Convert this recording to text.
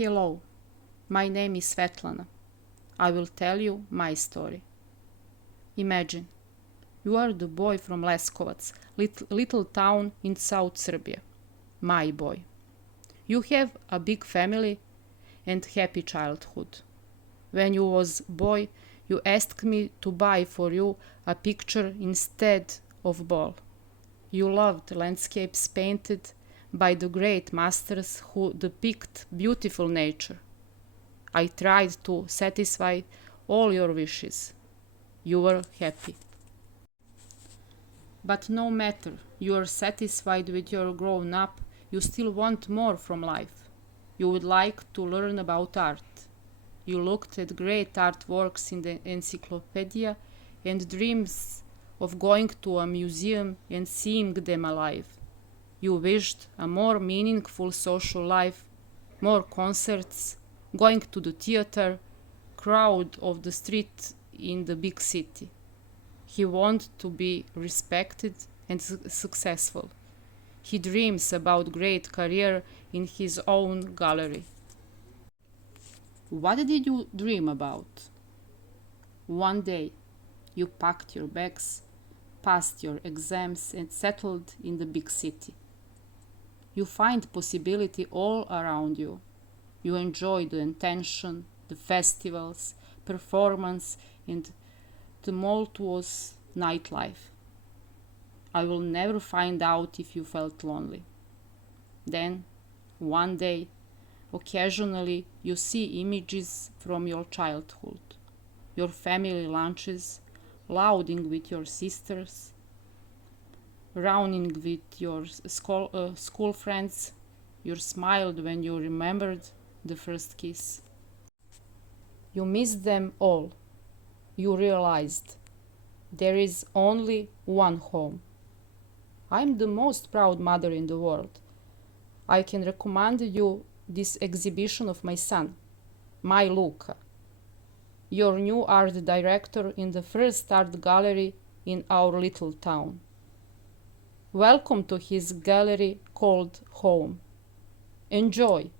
Hello, my name is Svetlana. I will tell you my story. Imagine, you are the boy from Leskovac, little town in South Serbia. My boy. You have a big family and happy childhood. When you was boy, you asked me to buy for you a picture instead of ball. You loved landscapes painted by the great masters who depict beautiful nature. I tried to satisfy all your wishes. You were happy. But no matter you are satisfied with your grown up, you still want more from life. You would like to learn about art. You looked at great artworks in the encyclopedia and dreams of going to a museum and seeing them alive. You wished a more meaningful social life, more concerts, going to the theater, crowd of the street in the big city. He wants to be respected and successful. He dreams about great career in his own gallery. What did you dream about? One day, you packed your bags, passed your exams, and settled in the big city. You find possibility all around you. You enjoy the attention, the festivals, performance, and tumultuous nightlife. I will never find out if you felt lonely. Then, one day, occasionally you see images from your childhood, your family lunches, lauding with your sisters, running with your school friends. You smiled when you remembered the first kiss. You missed them all. You realized there is only one home. I'm the most proud mother in the world. I can recommend you this exhibition of my son, my Luka, your new art director in the first art gallery in our little town. Welcome to his gallery called Home. Enjoy!